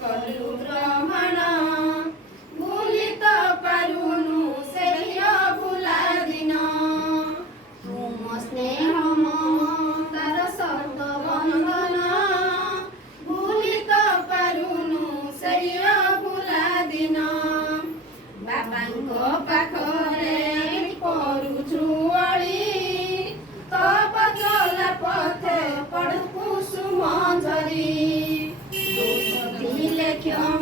कलु ग्रहण भूली तो पारुनु सेही भुला दिन तुम स्नेह ममतार सत बंधन भूली तो पारुनु सेही भुला दिन बाबांको पाखरे करुछु अळी तब चला पथे पढु कुसुम झरी क्षमा